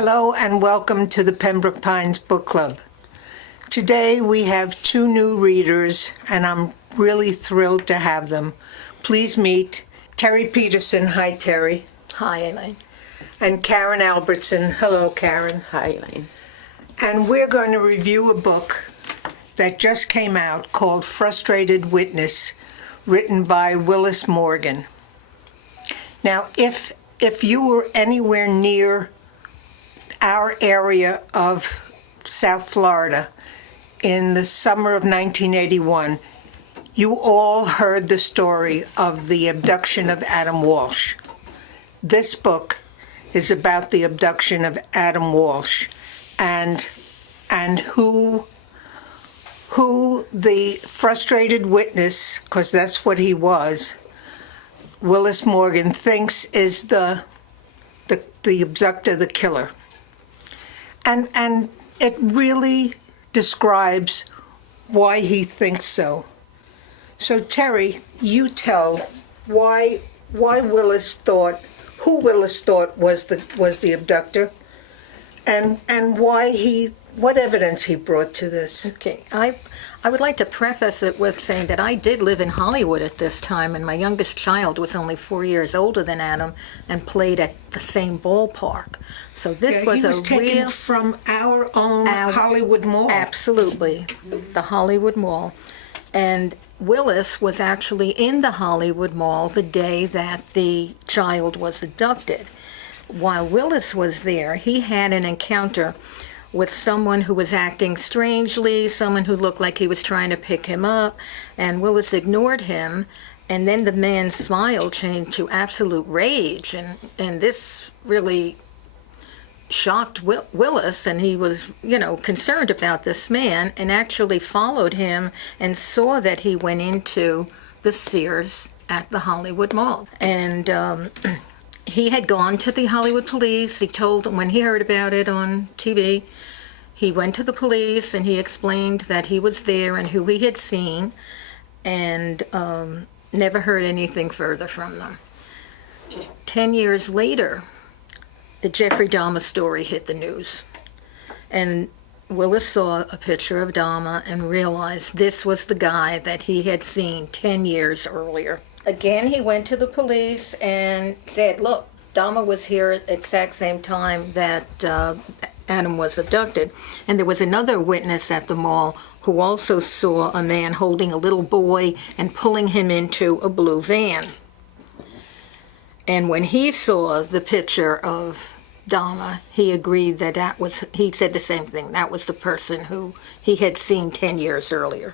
Hello and welcome to the Pembroke Pines Book Club. Today we have two new readers and I'm really thrilled to have them. Please meet Terry Peterson. Hi, Terry. Hi, Elaine. And Karen Albertson. Hello, Karen. Hi, Elaine. And we're going to review a book that just came out called Frustrated Witness, written by Willis Morgan. Now, if you were anywhere near our area of South Florida in the summer of 1981, you all heard the story of the abduction of Adam Walsh. This book is about the abduction of Adam Walsh and who the frustrated witness, because that's what he was, Willis Morgan, thinks is the abductor, the killer. And it really describes why he thinks so. So Terry, you tell who Willis thought was the abductor, and what evidence he brought to this. Okay, I would like to preface it with saying that I did live in Hollywood at this time, and my youngest child was only 4 years older than Adam and played at the same ballpark. So this was he was taken from our own Hollywood Mall. Absolutely, the Hollywood Mall. And Willis was actually in the Hollywood Mall the day that the child was abducted. While Willis was there, he had an encounter with someone who was acting strangely, someone who looked like he was trying to pick him up, and Willis ignored him, and then the man's smile changed to absolute rage, and this really shocked Willis, and he was, concerned about this man, and actually followed him and saw that he went into the Sears at the Hollywood Mall. And he had gone to the Hollywood police. He told them, when he heard about it on TV, he went to the police and he explained that he was there and who he had seen, and never heard anything further from them. 10 years later, the Jeffrey Dahmer story hit the news. And Willis saw a picture of Dahmer and realized this was the guy that he had seen 10 years earlier. Again, he went to the police and said, look, Dahmer was here at the exact same time that Adam was abducted. And there was another witness at the mall who also saw a man holding a little boy and pulling him into a blue van. And when he saw the picture of Dahmer, he agreed that he said the same thing. That was the person who he had seen 10 years earlier.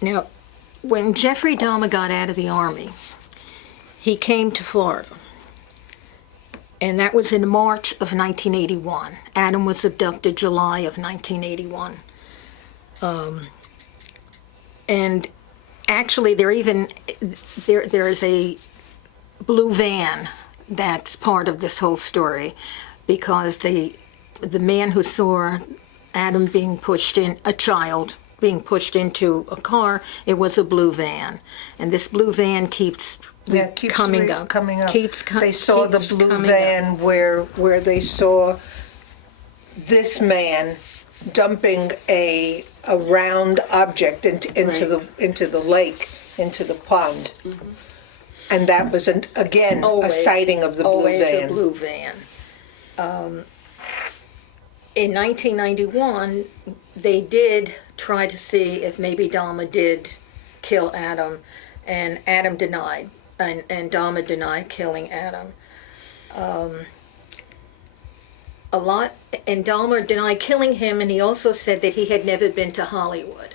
Now, when Jeffrey Dahmer got out of the Army, he came to Florida. And that was in March of 1981. Adam was abducted July of 1981. And actually, there is a blue van that's part of this whole story, because the man who saw Adam being pushed in, a child being pushed into a car, it was a blue van, and this blue van keeps coming up. They saw the blue van where they saw this man dumping a round object into the lake, into the pond. Mm-hmm. And that was, again, a sighting of the blue van. Always a blue van. In 1991, they did try to see if maybe Dahmer did kill Adam, and Adam denied, and Dahmer denied killing Adam. And Dahmer denied killing him, and he also said that he had never been to Hollywood.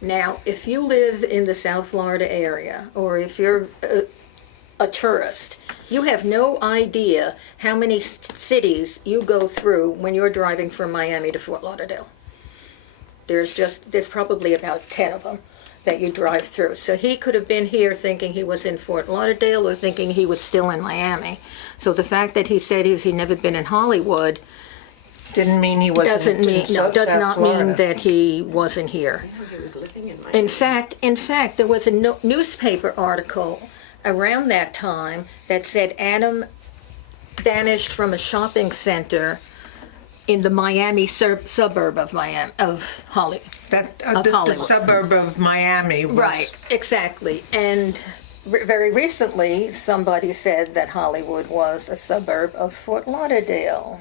Now, if you live in the South Florida area, or if you're a tourist, you have no idea how many cities you go through when you're driving from Miami to Fort Lauderdale. There's probably about 10 of them that you drive through. So he could have been here thinking he was in Fort Lauderdale or thinking he was still in Miami. So the fact that he said he'd never been in Hollywood didn't mean he wasn't does not mean that he wasn't here. He was living in Miami. In fact, there was a newspaper article around that time that said Adam vanished from a shopping center in the Miami suburb of Hollywood. The suburb of Miami was... Right, exactly. And very recently, somebody said that Hollywood was a suburb of Fort Lauderdale.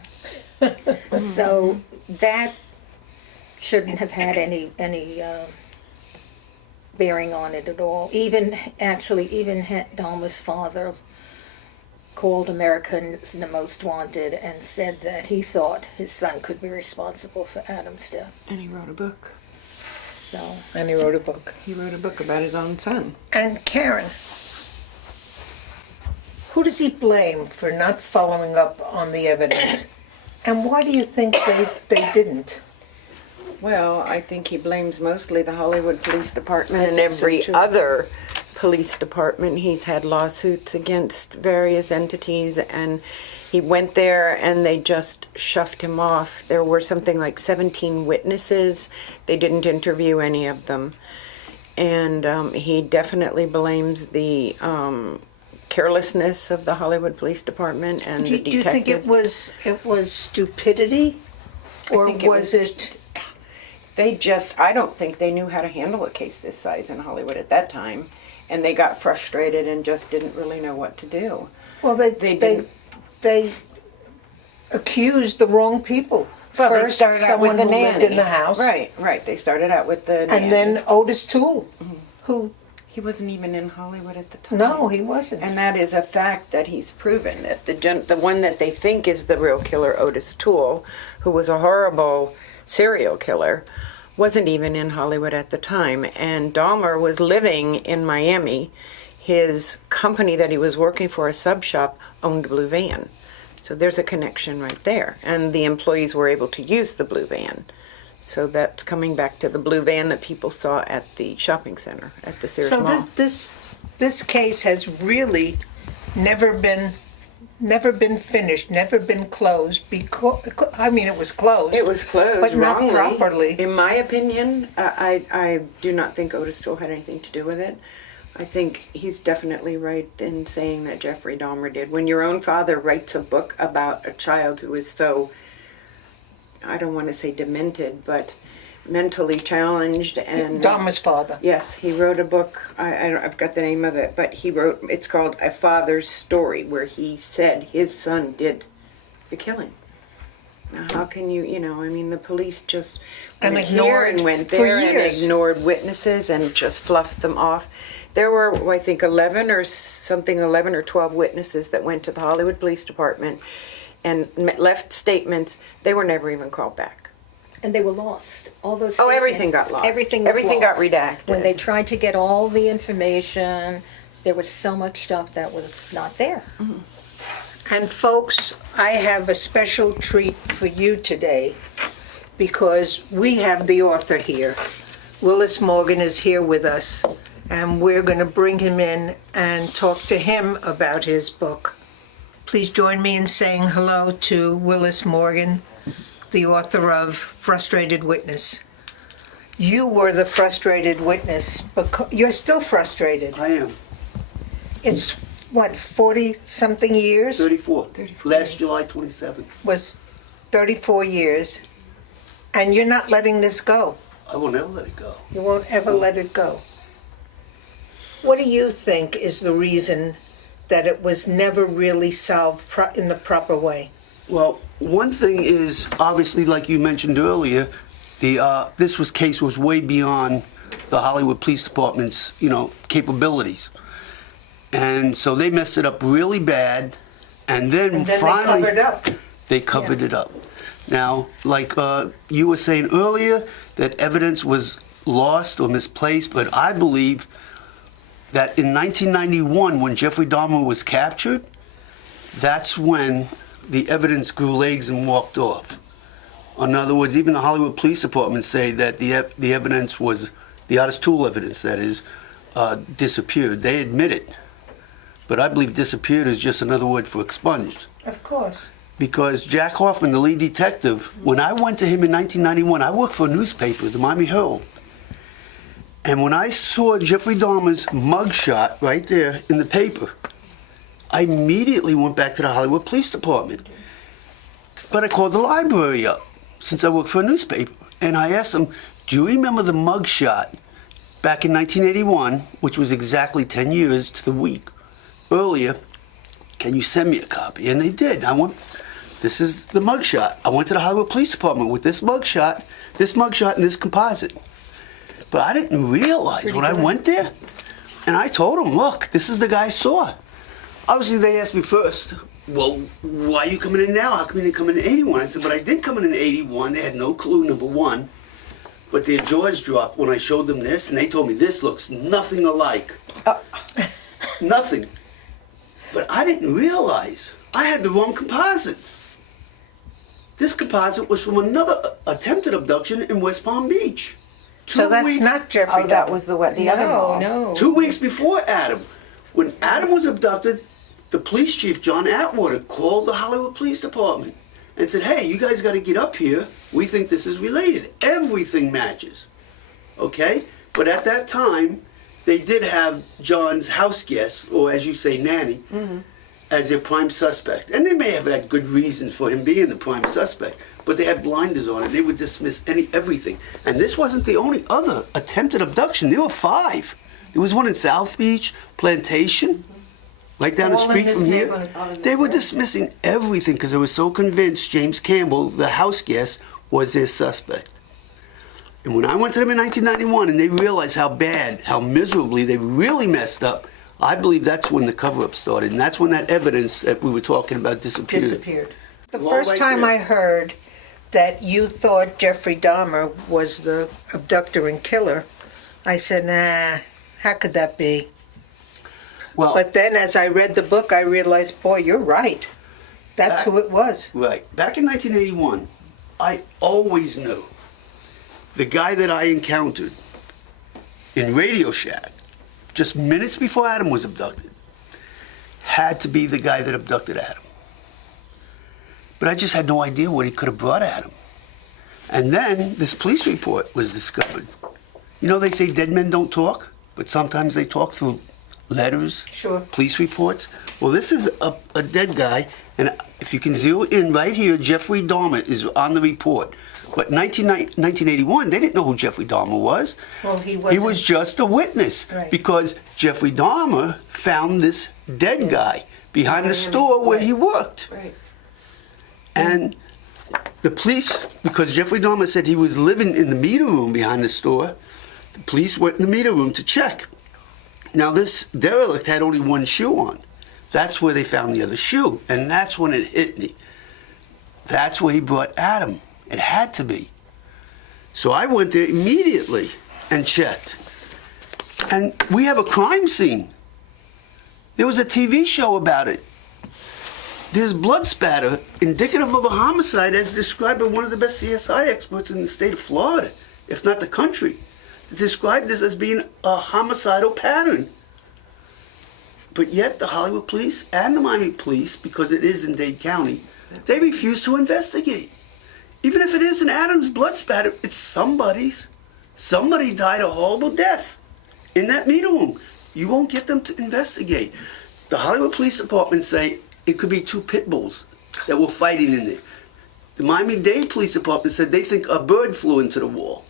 So that shouldn't have had any bearing on it at all. Even Dahmer's father called Americans the Most Wanted and said that he thought his son could be responsible for Adam's death. And he wrote a book. So. And he wrote a book. He wrote a book about his own son. And Karen, who does he blame for not following up on the evidence? And why do you think they didn't? Well, I think he blames mostly the Hollywood Police Department and every other police department. He's had lawsuits against various entities, and he went there and they just shoved him off. There were something like 17 witnesses. They didn't interview any of them. And he definitely blames the carelessness of the Hollywood Police Department and the detectives. Do you think it was stupidity? Or was it... I don't think they knew how to handle a case this size in Hollywood at that time. And they got frustrated and just didn't really know what to do. Well, they accused the wrong people. Well, First, someone who lived in the house. Right. They started out with the nanny. And then Otis Toole, who... He wasn't even in Hollywood at the time. No, he wasn't. And that is a fact that he's proven, that the one that they think is the real killer, Otis Toole, who was a horrible serial killer, wasn't even in Hollywood at the time. And Dahmer was living in Miami. His company that he was working for, a sub shop, owned a blue van. So there's a connection right there. And the employees were able to use the blue van. So that's coming back to the blue van that people saw at the shopping center, at the Sears Mall. So this case has really never been finished, never been closed, because, I mean, it was closed. It was closed, but not wrongly. properly. In my opinion, I do not think Otis Toole had anything to do with it. I think he's definitely right in saying that Jeffrey Dahmer did. When your own father writes a book about a child who is so, I don't want to say demented, but mentally challenged, and Dahmer's father. Yes, he wrote a book. I've got the name of it, but it's called A Father's Story, where he said his son did the killing. Now, how can you I mean, the police just went here and went there and ignored witnesses and just fluffed them off. There were, I think, 11 or 12 witnesses that went to the Hollywood Police Department and left statements. They were never even called back. And they were lost. All those Oh, statements, everything got lost. Everything got redacted. When they tried to get all the information, there was so much stuff that was not there. Mm-hmm. And folks, I have a special treat for you today, because we have the author here. Willis Morgan is here with us, and we're going to bring him in and talk to him about his book. Please join me in saying hello to Willis Morgan, the author of Frustrated Witness. You were the frustrated witness, but you're still frustrated. I am. It's, what, 40-something years? 34. Last July 27th. Was 34 years, and you're not letting this go. I will never let it go. You won't ever let it go. What do you think is the reason that it was never really solved in the proper way? Well, one thing is, obviously, like you mentioned earlier, this case was way beyond the Hollywood Police Department's, capabilities. And so they messed it up really bad, and then finally... they covered up. They covered it up. Now, like you were saying earlier, that evidence was lost or misplaced, but I believe that in 1991, when Jeffrey Dahmer was captured, that's when the evidence grew legs and walked off. In other words, even the Hollywood Police Department say that the evidence was, the Otis Toole evidence, that is, disappeared. They admit it. But I believe disappeared is just another word for expunged. Of course. Because Jack Hoffman, the lead detective, when I went to him in 1991, I worked for a newspaper, the Miami Herald. And when I saw Jeffrey Dahmer's mugshot right there in the paper, I immediately went back to the Hollywood Police Department. But I called the library up, since I work for a newspaper, and I asked them, do you remember the mug shot back in 1981, which was exactly 10 years to the week earlier? Can you send me a copy? And they did. This is the mug shot. I went to the Hollywood Police Department with this mug shot, and this composite. But I didn't realize when I went there, and I told them, look, this is the guy I saw. Obviously, they asked me first, well, why are you coming in now? How come you didn't come in 81? I said, but I did come in 81. They had no clue, number one. But their jaws dropped when I showed them this, and they told me this looks nothing alike. Nothing. But I didn't realize I had the wrong composite. This composite was from another attempted abduction in West Palm Beach. So that's not Jeffrey Oh, that Dahmer. was the other mall. No. 2 weeks before Adam. When Adam was abducted, the police chief, John Atwater, called the Hollywood Police Department and said, hey, you guys got to get up here. We think this is related. Everything matches. Okay? But at that time, they did have John's house guest, or as you say, nanny, as their prime suspect. And they may have had good reasons for him being the prime suspect, but they had blinders on and they would dismiss everything. And this wasn't the only other attempted abduction. There were 5. There was one in South Beach, Plantation, right down the All in street this from here. neighborhood. They were dismissing everything because they were so convinced James Campbell, the house guest, was their suspect. And when I went to them in 1991 and they realized how bad, how miserably they really messed up, I believe that's when the cover-up started. And that's when that evidence that we were talking about disappeared. The Well, first right time there. I heard that you thought Jeffrey Dahmer was the abductor and killer, I said, nah, how could that be? Well, But then as I read the book, I realized, boy, you're right. That's who it was. right. Back in 1981, I always knew the guy that I encountered in Radio Shack, just minutes before Adam was abducted, had to be the guy that abducted Adam. But I just had no idea what he could have brought Adam. And then this police report was discovered. You know, they say dead men don't talk, but sometimes they talk through letters, Sure. police reports. Well, this is a dead guy, and if you can zero in right here, Jeffrey Dahmer is on the report. But 1981, they didn't know who Jeffrey Dahmer was. Well, he He wasn't. was just a witness Right. because Jeffrey Dahmer found this dead guy behind the store where he worked. Right. And the police, because Jeffrey Dahmer said he was living in the meter room behind the store, the police went in the meter room to check. Now, this derelict had only one shoe on. That's where they found the other shoe. And that's when it hit me. That's where he brought Adam. It had to be. So I went there immediately and checked. And we have a crime scene. There was a TV show about it. There's blood spatter indicative of a homicide as described by one of the best CSI experts in the state of Florida, if not the country. They described this as being a homicidal pattern. But yet the Hollywood police and the Miami police, because it is in Dade County, they refuse to investigate. Even if it isn't Adam's blood spatter, it's somebody's. Somebody died a horrible death in that meter room. You won't get them to investigate. The Hollywood Police Department say it could be 2 pit bulls that were fighting in there. The Miami-Dade Police Department said they think a bird flew into the wall.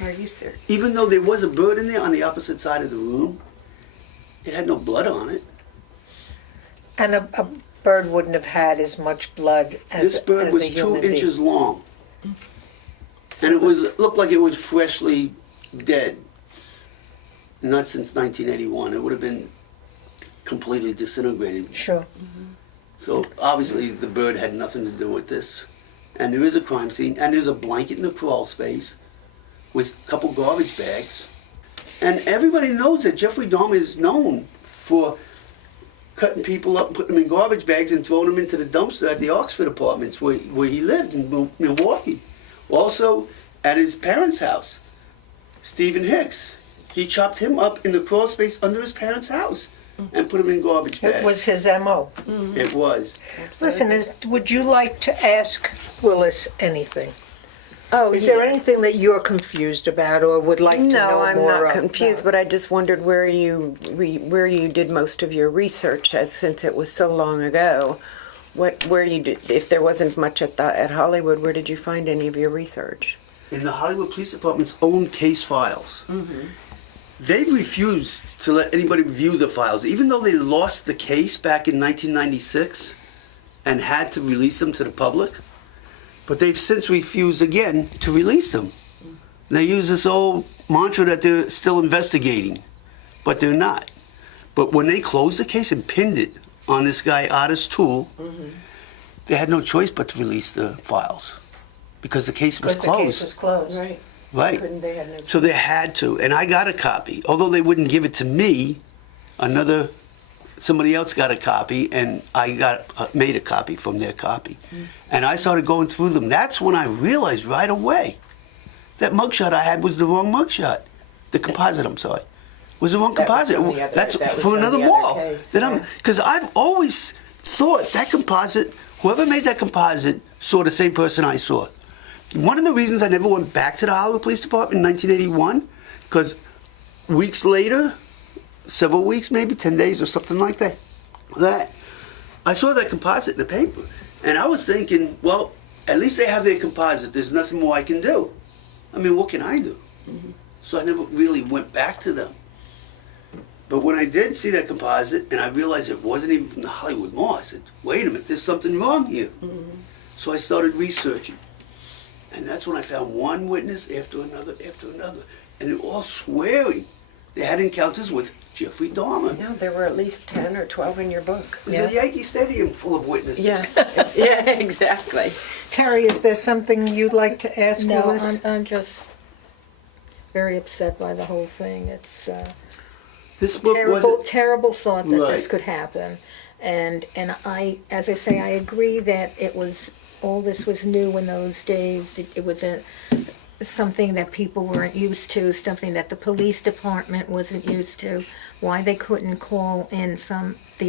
Are you serious? Even though there was a bird in there on the opposite side of the room, it had no blood on it. And a bird wouldn't have had as much blood as, This bird as a was 2 human inches being. long. And it looked like it was freshly dead. Not since 1981. It would have been completely disintegrated. Sure. So obviously the bird had nothing to do with this. And there is a crime scene, and there's a blanket in the crawl space with a couple garbage bags. And everybody knows that Jeffrey Dahmer is known for cutting people up and putting them in garbage bags and throwing them into the dumpster at the Oxford Apartments where he lived in Milwaukee. Also at his parents' house, Stephen Hicks. He chopped him up in the crawl space under his parents' house and put him in garbage bags. It was his M.O. It was. Listen, would you like to ask Willis anything? Oh, Is there yeah. anything that you're confused about or would like to know No, I'm more not confused, about? but I just wondered where you did most of your research, as since it was so long ago. Where you did, if there wasn't much at Hollywood, where did you find any of your research? In the Hollywood Police Department's own case files, they refused to let anybody review the files, even though they lost the case back in 1996 and had to release them to the public. But they've since refused again to release them. They use this old mantra that they're still investigating, but they're not. But when they closed the case and pinned it on this guy, Otis Toole, they had no choice but to release the files because the case was Because the closed. case was closed. Right. Right. They had no So they had to, and I got a copy. Although they wouldn't give it to me, somebody else got a copy, and I made a copy from their copy. And I started going through them. That's when I realized right away that mugshot I had was the wrong mugshot. The composite, I'm sorry, was the wrong That was composite. from the other- That's that was from from another the other mall. case, yeah. Because I've always thought that composite, whoever made that composite saw the same person I saw. One of the reasons I never went back to the Hollywood Police Department in 1981, because weeks later, several weeks, maybe 10 days or something like that, I saw that composite in the paper. And I was thinking, well, at least they have their composite. There's nothing more I can do. I mean, what can I do? So I never really went back to them. But when I did see that composite, and I realized it wasn't even from the Hollywood Mall, I said, wait a minute, there's something wrong here. So I started researching. And that's when I found one witness after another, and they're all swearing they had encounters with Jeffrey Dahmer. No, there were at least 10 or 12 in your book. There's a Yankee Stadium full of witnesses. Yes. Yeah, exactly. Terry, is there something you'd like to ask No, Willis? I'm just very upset by the whole thing. It's This book terrible, terrible thought that this Right. could happen. And I, as I say, I agree that all this was new in those days. It was something that people weren't used to, something that the police department wasn't used to. Why they couldn't call in the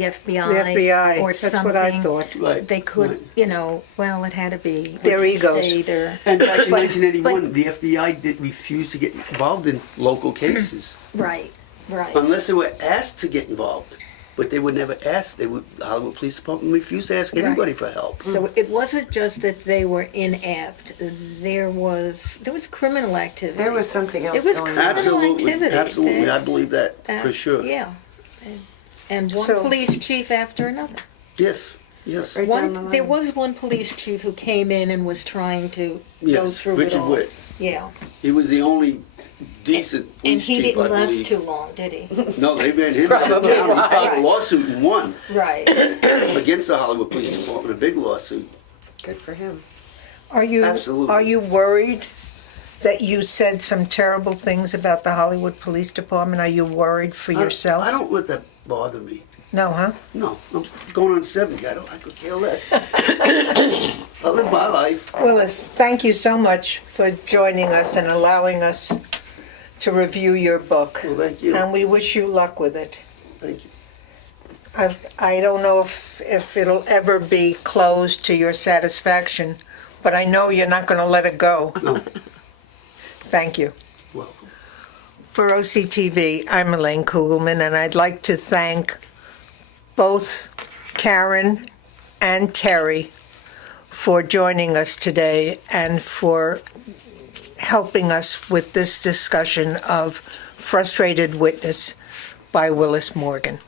FBI, The FBI, or that's something. what I thought. Right, They could, right. Well, it had to be Their the egos. state or And back in But- 1981, the FBI did refuse to get involved in local cases right. unless they were asked to get involved. But they would never ask. The Hollywood Police Department refused to ask anybody for help. So it wasn't just that they were inept. There was criminal activity. There was something else It was going on. Absolutely, activity absolutely. that- I believe that for sure. Yeah. And one So- police chief after another. Yes, yes. Right down the line. There was one police chief who came in and was trying to go Yes, through Richard it all. Witt. Yeah. He was the only decent And police he chief, didn't I last believe. too long, did he? No, they ran him out of Probably town. He filed a right. lawsuit and won Right. against the Hollywood Police Department, a big lawsuit. Good for him. Are you Absolutely. worried that you said some terrible things about the Hollywood Police Department? Are you worried for yourself? I don't let that bother me. No, huh? No, I'm going on 70. I could care less. I live my life. Willis, thank you so much for joining us and allowing us to review your book. Well, thank you. And we wish you luck with it. Thank you. I don't know if it'll ever be closed to your satisfaction, but I know you're not going to let it go. No. Thank you. Welcome. For OCTV, I'm Elaine Kugelman, and I'd like to thank both Karen and Terry for joining us today and for helping us with this discussion of Frustrated Witness by Willis Morgan.